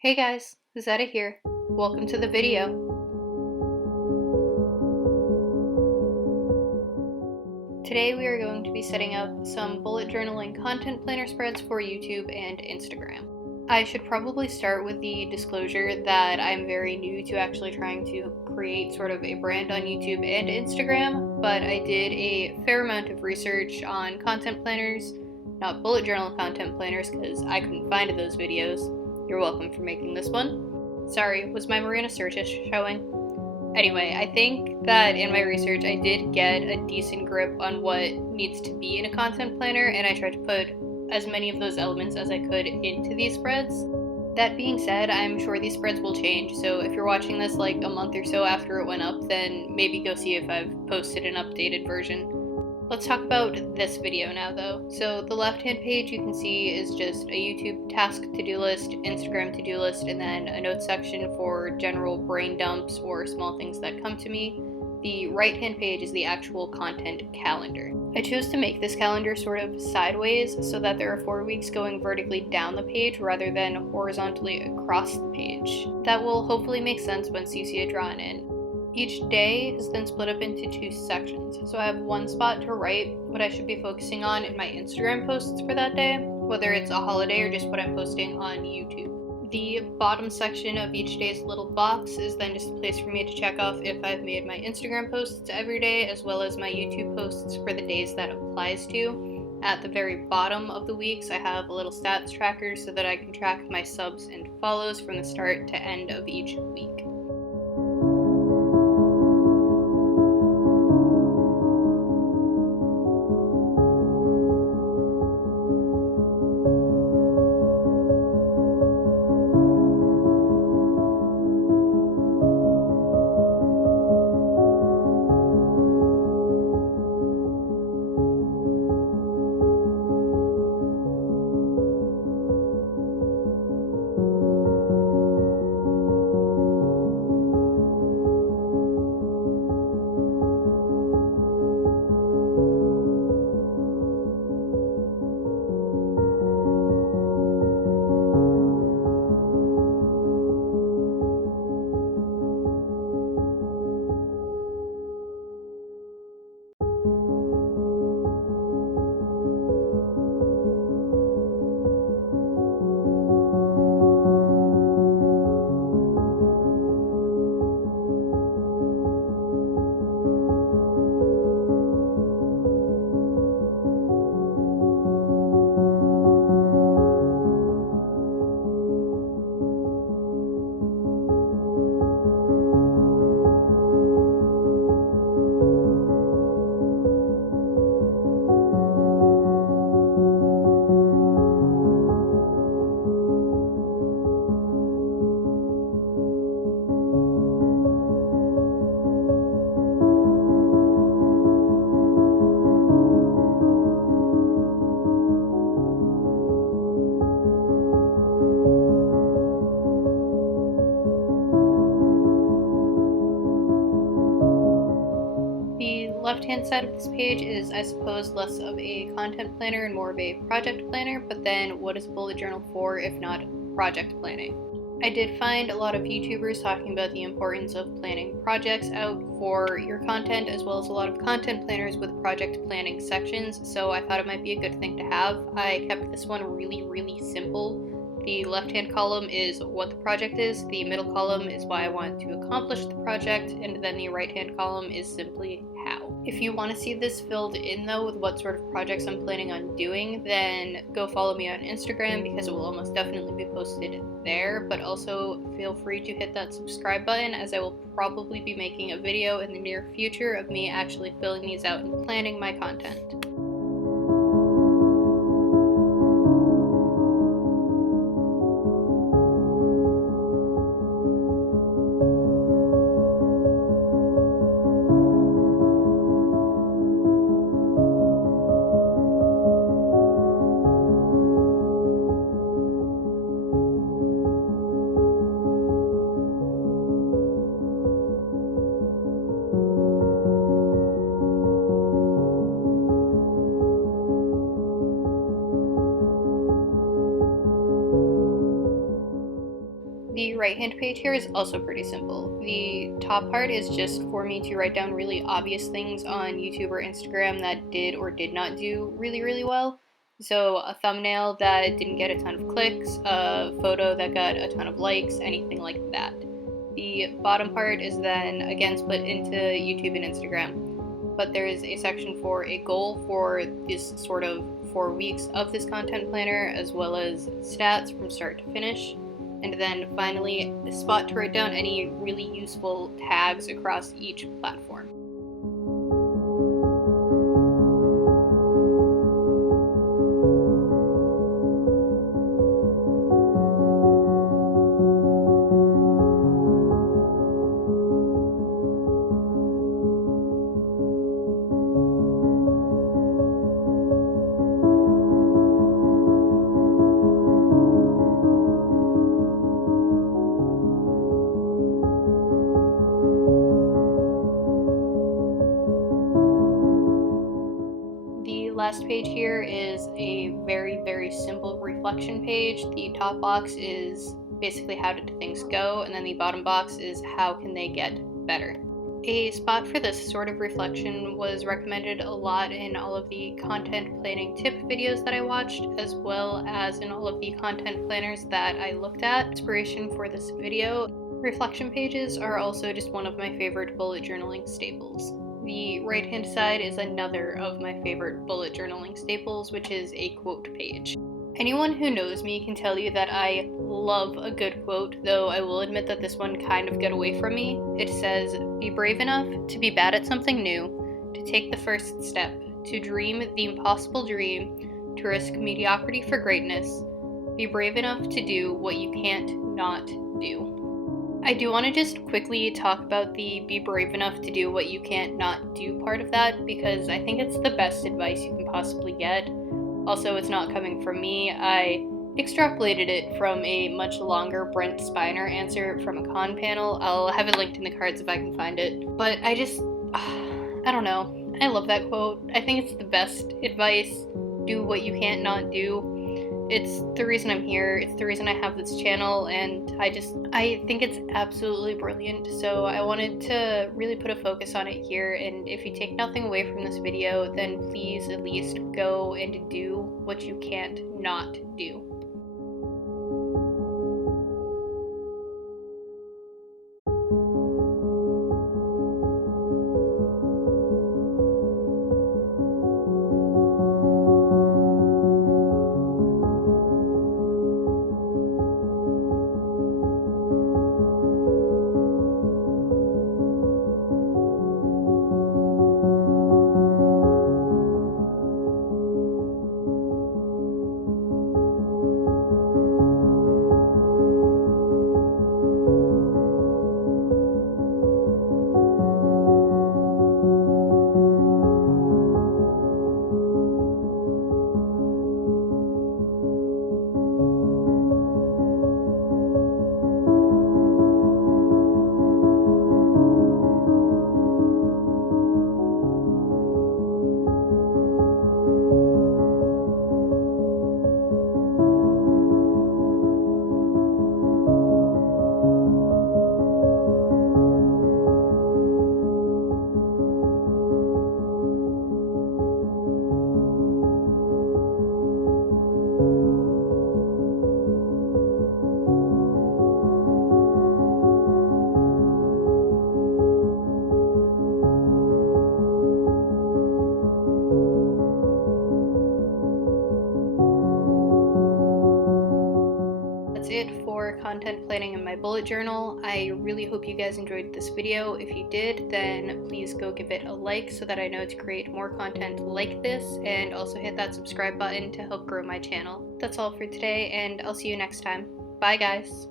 Hey guys, Zeta here. Welcome to the video. Today we are going to be setting up some bullet journaling content planner spreads for YouTube and Instagram. I should probably start with the disclosure that I'm very new to actually trying to create sort of a brand on YouTube and Instagram, but I did a fair amount of research on content planners, not bullet journal content planners because I couldn't find those videos. You're welcome for making this one. Sorry, was my Marina Sirtis showing? Anyway, I think that in my research I did get a decent grip on what needs to be in a content planner, and I tried to put as many of those elements as I could into these spreads. That being said, I'm sure these spreads will change, so if you're watching this like a month or so after it went up, then maybe go see if I've posted an updated version. Let's talk about this video now though. So the left-hand page you can see is just a YouTube task to-do list, Instagram to-do list, and then a notes section for general brain dumps or small things that come to me. The right-hand page is the actual content calendar. I chose to make this calendar sort of sideways so that there are 4 weeks going vertically down the page rather than horizontally across the page. That will hopefully make sense once you see it drawn in. Each day is then split up into 2 sections, so I have one spot to write what I should be focusing on in my Instagram posts for that day, whether it's a holiday or just what I'm posting on YouTube. The bottom section of each day's little box is then just a place for me to check off if I've made my Instagram posts every day, as well as my YouTube posts for the days that applies to. At the very bottom of the weeks, I have a little stats tracker so that I can track my subs and follows from the start to end of each week. The left-hand side of this page is, I suppose, less of a content planner and more of a project planner, but then what is a bullet journal for if not project planning? I did find a lot of YouTubers talking about the importance of planning projects out for your content, as well as a lot of content planners with project planning sections, so I thought it might be a good thing to have. I kept this one really simple. The left-hand column is what the project is, the middle column is why I want to accomplish the project, and then the right-hand column is simply how. If you want to see this filled in though with what sort of projects I'm planning on doing, then go follow me on Instagram because it will almost definitely be posted there, but also feel free to hit that subscribe button as I will probably be making a video in the near future of me actually filling these out and planning my content. The right-hand page here is also pretty simple. The top part is just for me to write down really obvious things on YouTube or Instagram that did or did not do really well. So a thumbnail that didn't get a ton of clicks, a photo that got a ton of likes, anything like that. The bottom part is then again split into YouTube and Instagram, but there is a section for a goal for this sort of 4 weeks of this content planner, as well as stats from start to finish. And then finally, a spot to write down any really useful tags across each platform. Last page here is a very simple reflection page. The top box is basically how did things go, and then the bottom box is how can they get better. A spot for this sort of reflection was recommended a lot in all of the content planning tip videos that I watched, as well as in all of the content planners that I looked at. Inspiration for this video. Reflection pages are also just one of my favorite bullet journaling staples. The right-hand side is another of my favorite bullet journaling staples, which is a quote page. Anyone who knows me can tell you that I love a good quote, though I will admit that this one kind of got away from me. It says, "Be brave enough to be bad at something new, to take the first step, to dream the impossible dream, to risk mediocrity for greatness. Be brave enough to do what you can't not do." I do want to just quickly talk about the be brave enough to do what you can't not do part of that, because I think it's the best advice you can possibly get. Also, it's not coming from me. I extrapolated it from a much longer Brent Spiner answer from a con panel. I'll have it linked in the cards if I can find it. But I don't know. I love that quote. I think it's the best advice. Do what you can't not do. It's the reason I'm here, it's the reason I have this channel, and I think it's absolutely brilliant, so I wanted to really put a focus on it here. And if you take nothing away from this video, then please at least go and do what you can't not do. It for content planning in my bullet journal. I really hope you guys enjoyed this video. If you did, then please go give it a like so that I know to create more content like this, and also hit that subscribe button to help grow my channel. That's all for today, and I'll see you next time. Bye guys!